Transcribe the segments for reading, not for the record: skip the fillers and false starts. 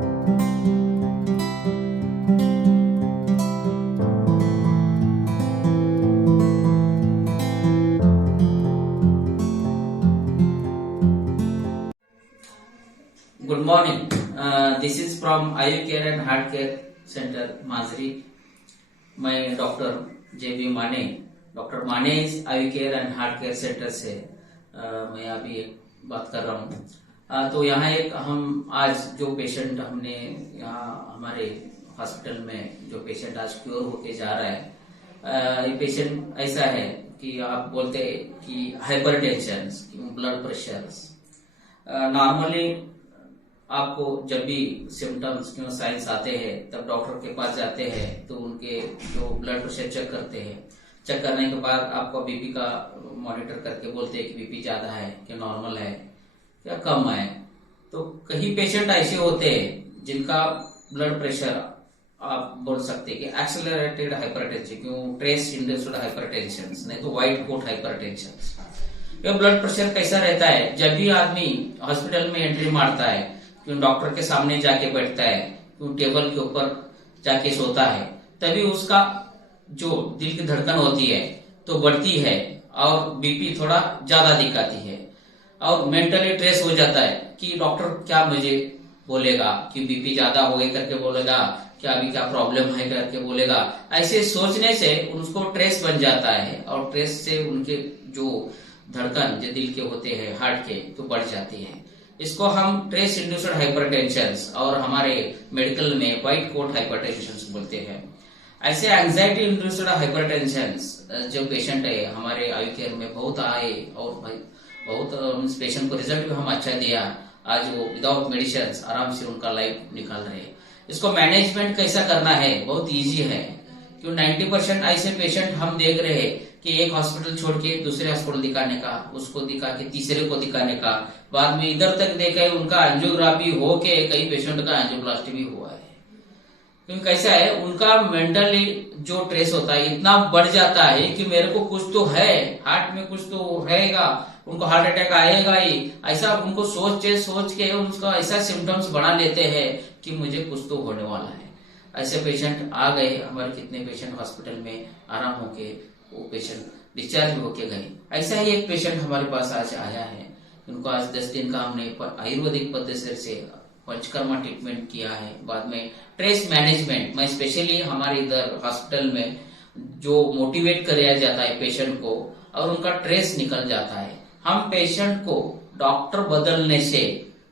Good morning. This is from Ayu Care and Heart Care Center, Mazri. मैं doctor JB माने, doctor माने इस आयु care and heart care centre से मैं अभी एक बात कर रहा हूँ। तो यहाँ एक हम आज जो पेशेंट हमने यहाँ हमारे हॉस्पिटल में जो पेशेंट आज क्योर होके जा रहा है, ये पेशेंट ऐसा है कि आप बोलते हैं कि हाइपरटेंशन, ब्लड प्रेशर। नॉर्मली आपको जब भी सिम्टम्स क्यों साइंस आते हैं तब डॉक्टर के पास जाते हैं तो उनके जो ब्लड प्रेशर चेक करते हैं। चेक करने के बाद आपको बीपी का मॉनिटर करके बोलते हैं कि बीपी ज्यादा है कि नॉर्मल है या कम है। तो कई पेशेंट ऐसे होते हैं जिनका ब्लड प्रेशर आप बोल सकते हैं कि एक्सेलरेटेड हाइपरटेंशन, क्यों ट्रेस इंड्यूस्ड हाइपरटेंशन, नहीं तो व्हाइट कोट हाइपरटेंशन। यह ब्लड प्रेशर कैसा रहता है, जब भी आदमी हॉस्पिटल में एंट्री मारता है, क्यों डॉक्टर के सामने जाके बैठता है, क्यों टेबल के ऊपर जाके सोता है, तभी उसका जो दिल की धड़कन होती है तो बढ़ती है और बीपी थोड़ा ज्यादा दिखाती है और मेंटली ट्रेस हो जाता है कि डॉक्टर क्या मुझे बोलेगा, कि बीपी ज्यादा हो गई करके बोलेगा, क्या अभी क्या प्रॉब्लम है करके बोलेगा। ऐसे सोचने से उसको ट्रेस बन जाता है और ट्रेस से उनके जो धड़कन जो दिल के होते हैं, हार्ट के, तो बढ़ जाती है। इसको हम ट्रेस इंड्यूस्ड हाइपरटेंशन और हमारे मेडिकल में व्हाइट कोट हाइपरटेंशन बोलते हैं। ऐसे एंजाइटी इंड्यूस्ड हाइपरटेंशन जो पेशेंट है हमारे आयु केयर में बहुत आए और बहुत पेशेंट को रिजल्ट भी हम अच्छा दिया। आज वो विदाउट मेडिसिन आराम से उनका लाइफ निकाल रहे हैं। इसको मैनेजमेंट कैसा करना है, बहुत इजी है। क्यों 90% ऐसे पेशेंट हम देख रहे हैं कि एक हॉस्पिटल छोड़ के दूसरे हॉस्पिटल दिखाने का, उसको दिखा के तीसरे को दिखाने का, बाद में इधर तक देखे उनका एंजियोग्राफी हो के कई पेशेंट का एंजियोप्लास्टी भी हुआ है। क्योंकि कैसा है, उनका मेंटली जो ट्रेस होता है इतना बढ़ जाता है कि मेरे को कुछ तो है, हार्ट में कुछ तो रहेगा, उनको हार्ट अटैक आएगा ही, ऐसा उनको सोच के उनका ऐसा सिम्टम्स बना लेते हैं कि मुझे कुछ तो होने वाला है। ऐसे पेशेंट आ गए हमारे, कितने पेशेंट हॉस्पिटल में आराम होके वो पेशेंट डिस्चार्ज होके गए। ऐसा ही एक पेशेंट हमारे पास आज आया है, उनको आज 10 दिन का हमने आयुर्वेदिक पद्धति से पंचकर्मा ट्रीटमेंट किया है। बाद में ट्रेस मैनेजमेंट, मैं स्पेशली हमारे इधर हॉस्पिटल में जो मोटिवेट किया जाता है पेशेंट को और उनका ट्रेस निकल जाता है। हम पेशेंट को डॉक्टर बदलने से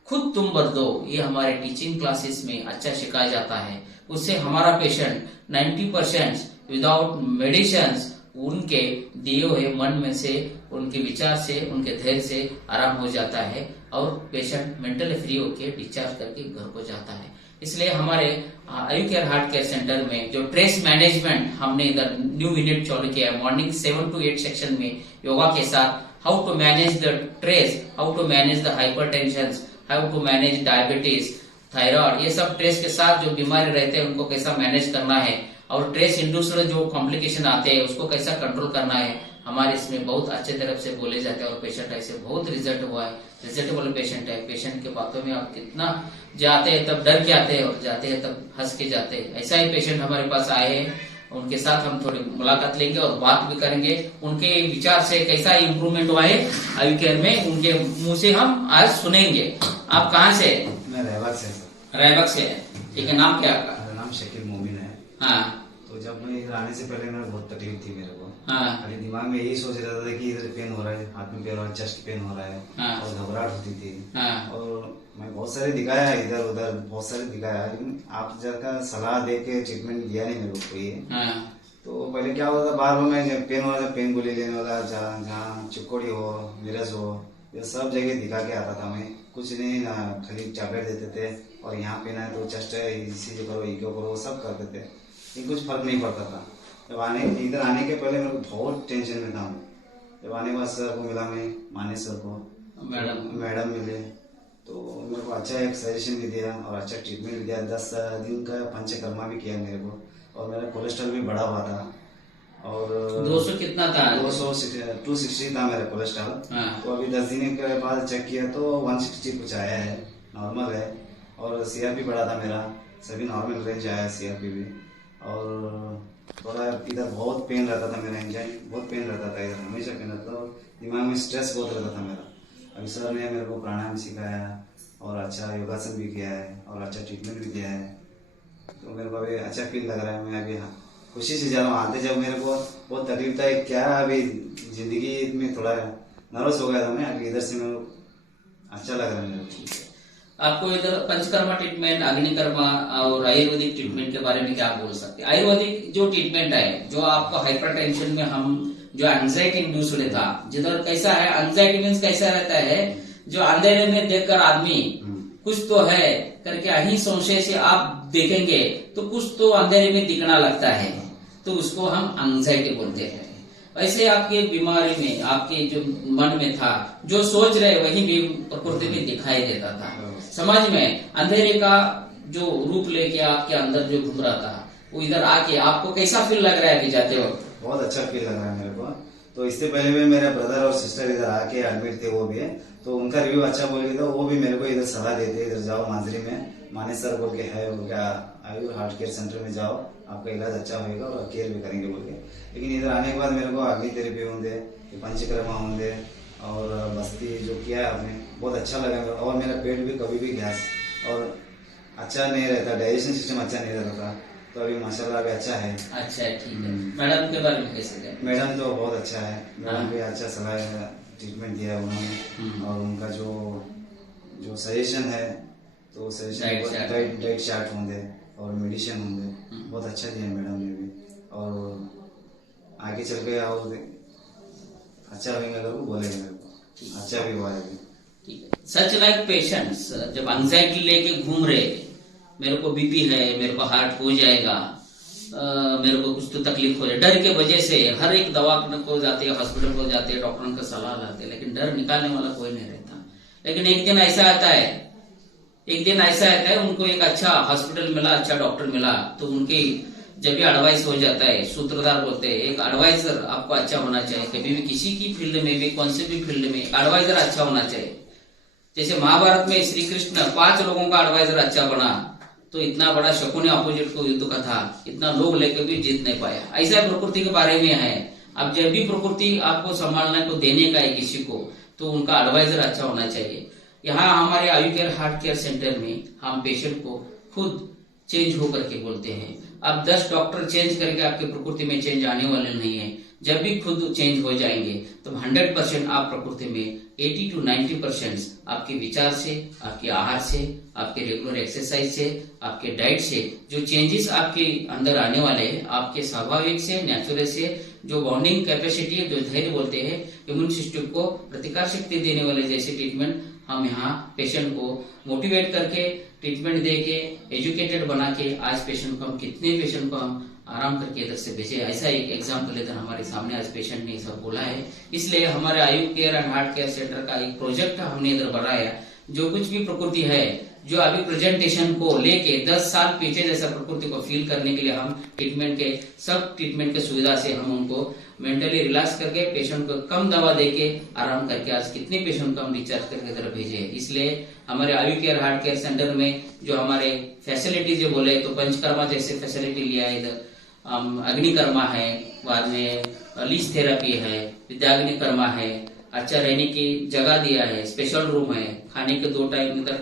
खुद तुम बदलो, ये हमारे टीचिंग क्लासेस में अच्छा सिखाया जाता है। उससे हमारा पेशेंट 90% विदाउट मेडिसिन उनके दिए हुए मन में से, उनके विचार से, उनके धैर्य से आराम हो जाता है और पेशेंट मेंटली फ्री होकर डिस्चार्ज करके घर को जाता है। इसलिए हमारे आयु केयर हार्ट केयर सेंटर में जो ट्रेस मैनेजमेंट हमने इधर न्यू यूनिट चालू किया है, मॉर्निंग 7 to 8 सेक्शन में योगा के साथ how to manage the stress, how to manage the hypertension, how to manage diabetes, thyroid, ये सब ट्रेस के साथ जो बीमारी रहते हैं उनको कैसा मैनेज करना है और ट्रेस इंड्यूस्ड जो कॉम्प्लिकेशन आते हैं उसको कैसा कंट्रोल करना है, हमारे इसमें बहुत अच्छे तरफ से बोले जाते हैं और पेशेंट ऐसे बहुत रिजल्ट हुआ है। रिजल्टेबल पेशेंट है। पेशेंट के बातों में आप कितना जाते हैं तब डर के आते हैं और जाते हैं तब हंस के जाते हैं। ऐसा ही पेशेंट हमारे पास आए हैं, उनके साथ हम थोड़ी मुलाकात लेंगे और बात भी करेंगे, उनके विचार से कैसा इम्प्रूवमेंट हुआ है आयु केयर में, उनके मुंह से हम आज सुनेंगे। आप कहाँ से? मैं रहबक से। रहबक से, ठीक है। नाम क्या आपका? मेरा नाम शकील मोमिन है। हाँ। तो जब मैं इधर आने से पहले मेरे बहुत तकलीफ थी मेरे को। हाँ। खाली दिमाग में यही सोच रहा था कि इधर पेन हो रहा है, हाथ में पेन हो रहा है, चेस्ट पेन हो रहा है। हाँ। और घबराहट होती थी। हाँ। और मैं बहुत सारे दिखाया इधर उधर, बहुत सारे दिखाया, लेकिन आप जगह सलाह दे के ट्रीटमेंट दिया नहीं मेरे को ये। हाँ। तो पहले क्या होता था, बार बार मैं पेन हो रहा था, पेन गोली लेने वाला, जहाँ चिकोड़ी हो, मिरज हो, ये सब जगह दिखा के आता था मैं। कुछ नहीं ना, खाली टैबलेट देते थे और यहाँ पेन है तो चेस्ट है, इसी करो, ये क्यों करो, वो सब करते थे, लेकिन कुछ फर्क नहीं पड़ता था। जब इधर आने के पहले मेरे को बहुत टेंशन में था। जब आने के बाद सर को मिला, मैं माने सर को, मैडम मिले, तो मेरे को अच्छा एक सजेशन भी दिया और अच्छा ट्रीटमेंट भी दिया। 10 दिन का पंचकर्मा भी किया मेरे को और मेरा कोलेस्ट्रॉल भी बढ़ा हुआ था और 200 कितना था? 260 था मेरा कोलेस्ट्रॉल। तो अभी 10 दिन के बाद चेक किया तो 160 कुछ आया है, नॉर्मल है। और सीआरपी बढ़ा था मेरा, सभी नॉर्मल रेंज आया सीआरपी भी। और थोड़ा इधर बहुत पेन रहता था मेरा, इंजन बहुत पेन रहता था, इधर हमेशा पेन रहता था और दिमाग में स्ट्रेस बहुत रहता था मेरा। अभी सर ने मेरे को प्राणायाम सिखाया और अच्छा योगासन भी किया है और अच्छा ट्रीटमेंट भी दिया है, तो मेरे को अभी अच्छा फील लग रहा है। मैं अभी खुशी से जा रहा हूँ। आते जब मेरे को बहुत तकलीफ था, क्या अभी जिंदगी में थोड़ा नर्वस हो गया था मैं, अभी इधर से मेरे को अच्छा लग रहा है मेरे को। आपको इधर पंचकर्मा ट्रीटमेंट, अग्निकर्मा और आयुर्वेदिक ट्रीटमेंट के बारे में क्या बोल सकते हैं? आयुर्वेदिक जो ट्रीटमेंट है, जो आपको हाइपरटेंशन में हम जो एंजाइटी इंड्यूस था, जिधर कैसा है एंजाइटी मीन्स कैसा रहता है, जो अंधेरे में देखकर आदमी कुछ तो है करके अही संशय से आप देखेंगे तो कुछ तो अंधेरे में दिखना लगता है, तो उसको हम एंजाइटी बोलते हैं। ऐसे आपके बीमारी में, आपके जो मन में था, जो सोच रहे वही भी प्रकृति में दिखाई देता था। समाज में अंधेरे का जो रूप लेके आपके अंदर जो घूम रहा था, वो इधर आके आपको कैसा फील लग रहा है अभी जाते वक्त? बहुत अच्छा फील लग रहा है मेरे को। तो इससे पहले भी मेरे ब्रदर और सिस्टर इधर आके एडमिट थे, वो भी है, तो उनका रिव्यू अच्छा बोल के था, वो भी मेरे को इधर सलाह देते, इधर जाओ माजरी में माने सर बोल के है, उनका आयु हार्ट केयर सेंटर में जाओ, आपका इलाज अच्छा होगा और केयर भी करेंगे बोल के। लेकिन इधर आने के बाद मेरे को अग्नि थेरेपी होंगे, पंचकर्मा होंगे और बस्ती जो किया है आपने बहुत अच्छा लगा। और मेरा पेट भी कभी भी गैस और अच्छा नहीं रहता, डाइजेशन सिस्टम अच्छा नहीं रहता, तो अभी माशाल्लाह अभी अच्छा है। अच्छा है, ठीक है। मैडम के बारे में कैसे है? मैडम तो बहुत अच्छा है, मैडम भी अच्छा सलाह ट्रीटमेंट दिया है उन्होंने, और उनका जो सजेशन है, तो सजेशन डाइट चार्ट होंगे और मेडिसिन होंगे, बहुत अच्छा दिया मैडम ने भी। और आगे चल के और अच्छा होगा अगर वो बोलेंगे मेरे को, अच्छा भी हुआ है। ठीक है। सच लाइक पेशेंट्स जब एंजाइटी लेके घूम रहे, मेरे को बीपी है, मेरे को हार्ट हो जाएगा, मेरे को कुछ तो तकलीफ हो जाए, डर के वजह से हर एक दवा को जाते हैं, हॉस्पिटल को जाते हैं, डॉक्टरों का सलाह लाते हैं, लेकिन डर निकालने वाला कोई नहीं रहता। लेकिन एक दिन ऐसा आता है उनको एक अच्छा हॉस्पिटल मिला, अच्छा डॉक्टर मिला, तो उनकी जब भी एडवाइस हो जाता है, सूत्रधार बोलते हैं, एक एडवाइजर आपको अच्छा होना चाहिए। कभी भी किसी की फील्ड में भी, कौन से भी फील्ड में एडवाइजर अच्छा होना चाहिए। जैसे महाभारत में श्री कृष्ण 5 लोगों का एडवाइजर अच्छा बना, तो इतना बड़ा शकुनी अपोजिट को युद्ध का था, इतना लोग लेकर भी जीत नहीं पाया। ऐसा प्रकृति के बारे में है। अब जब भी प्रकृति आपको संभालने को देने का है किसी को, तो उनका एडवाइजर अच्छा होना चाहिए। यहाँ हमारे आयु केयर हार्ट केयर सेंटर में हम पेशेंट को खुद चेंज होकर के बोलते हैं। अब 10 डॉक्टर चेंज करके आपके प्रकृति में चेंज आने वाले नहीं है। जब भी खुद चेंज हो जाएंगे तो 100% आप प्रकृति में 80 to 90% आपके विचार से, आपके आहार से, आपके रेगुलर एक्सरसाइज से, आपके डाइट से जो चेंजेस आपके अंदर आने वाले हैं, आपके स्वाभाविक से, नेचुरल से जो बॉन्डिंग कैपेसिटी है, जो धैर्य बोलते हैं, इम्यून सिस्टम को प्रतिकार शक्ति देने वाले जैसे ट्रीटमेंट हम यहाँ पेशेंट को मोटिवेट करके, ट्रीटमेंट देके, एजुकेटेड बना के आज पेशेंट को हम कितने पेशेंट को हम आराम करके इधर से भेजे। ऐसा एक एग्जाम्पल इधर हमारे सामने आज पेशेंट ने सब बोला है। इसलिए हमारे आयु care and heart care centre का एक प्रोजेक्ट हमने इधर बनाया। जो कुछ भी प्रकृति है, जो अभी प्रेजेंटेशन को लेके 10 साल पीछे जैसा प्रकृति को फील करने के लिए हम ट्रीटमेंट के सुविधा से हम उनको मेंटली रिलैक्स करके पेशेंट को कम दवा देके आराम करके आज कितने पेशेंट को हम डिस्चार्ज करके इधर भेजे। इसलिए हमारे आयु केयर हार्ट केयर सेंटर में जो हमारे फैसिलिटीज जो बोले, तो पंचकर्मा जैसे फैसिलिटी लिया है इधर, अग्निकर्मा है, बाद में लीच थेरेपी है, विद्याग्निकर्मा है, अच्छा रहने की जगह दिया है, स्पेशल रूम है, खाने के 2 टाइम इधर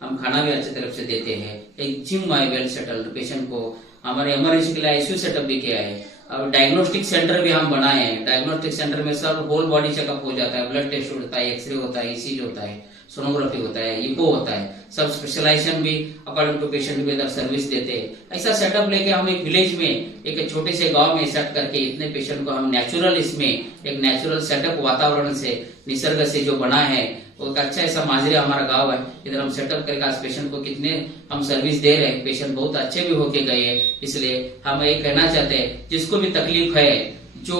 हम खाना भी अच्छी तरफ से देते हैं, एक जिम है वेल सेटल्ड, पेशेंट को हमारे इमरजेंसी के लिए आईसीयू सेटअप भी किया है। अब डायग्नोस्टिक सेंटर भी हम बनाए हैं। डायग्नोस्टिक सेंटर में सब होल बॉडी चेकअप हो जाता है, ब्लड टेस्ट होता है, एक्सरे होता है, ईसीजी होता है, सोनोग्राफी होता है, इको होता है, सब स्पेशलाइजेशन भी अकॉर्डिंग टू पेशेंट भी इधर सर्विस देते हैं। ऐसा सेटअप लेके हम एक विलेज में, एक छोटे से गांव में सेट करके इतने पेशेंट को हम नेचुरल, इसमें एक नेचुरल सेटअप वातावरण से, निसर्ग से जो बना है, वो एक अच्छा ऐसा माजरी हमारा गांव है, इधर हम सेटअप करके आज पेशेंट को कितने हम सर्विस दे रहे हैं। पेशेंट बहुत अच्छे भी होके गए हैं। इसलिए हम ये कहना चाहते हैं, जिसको भी तकलीफ है, जो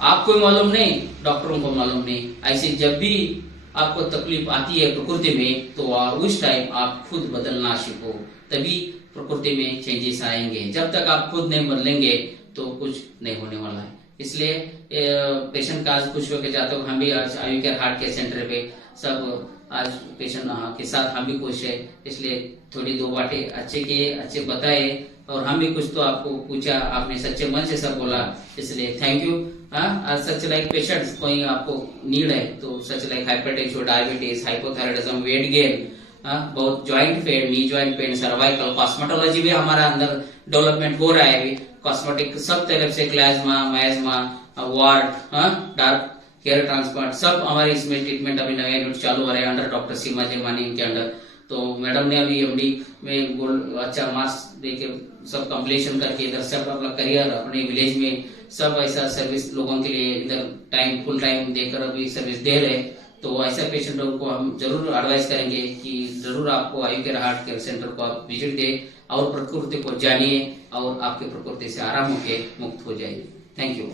आपको मालूम नहीं, डॉक्टरों को मालूम नहीं, ऐसे जब भी आपको तकलीफ आती है प्रकृति में, तो उस टाइम आप खुद बदलना सीखो, तभी प्रकृति में चेंजेस आएंगे। जब तक आप खुद नहीं बदलेंगे तो कुछ नहीं होने वाला है। इसलिए पेशेंट का आज खुश होकर जाते हो। हम भी आज आयु केयर हार्ट केयर सेंटर पे सब आज पेशेंट के साथ हम भी खुश है। इसलिए थोड़ी दो बातें अच्छे किए, अच्छे बताए, और हम भी कुछ तो आपको पूछा, आपने सच्चे मन से सब बोला, इसलिए thank you. Such like patients, कोई आपको नीड है तो such like hypertension, diabetes, hypothyroidism, weight gain, बहुत joint pain, knee joint pain, cervical, cosmetology भी हमारा अंदर डेवलपमेंट हो रहा है अभी, कॉस्मेटिक सब तरफ से, क्लाज्मा, मायज्मा, वार्ड, डार्क हेयर ट्रांसप्लांट, सब हमारे इसमें ट्रीटमेंट अभी नए यूनिट चालू हो रहे हैं अंडर डॉक्टर सीमा जेमानी के अंडर। तो मैडम ने अभी एमडी में गोल्ड अच्छा मार्क्स देके सब कंप्लीशन करके इधर सब अपना करियर अपने विलेज में सब ऐसा सर्विस लोगों के लिए इधर टाइम फुल टाइम देकर अभी सर्विस दे रहे। तो ऐसा पेशेंटों को हम जरूर एडवाइस करेंगे कि जरूर आपको आयु केयर हार्ट केयर सेंटर को आप विजिट दे और प्रकृति को जानिए और आपके प्रकृति से आराम होके मुक्त हो जाइए। Thank you.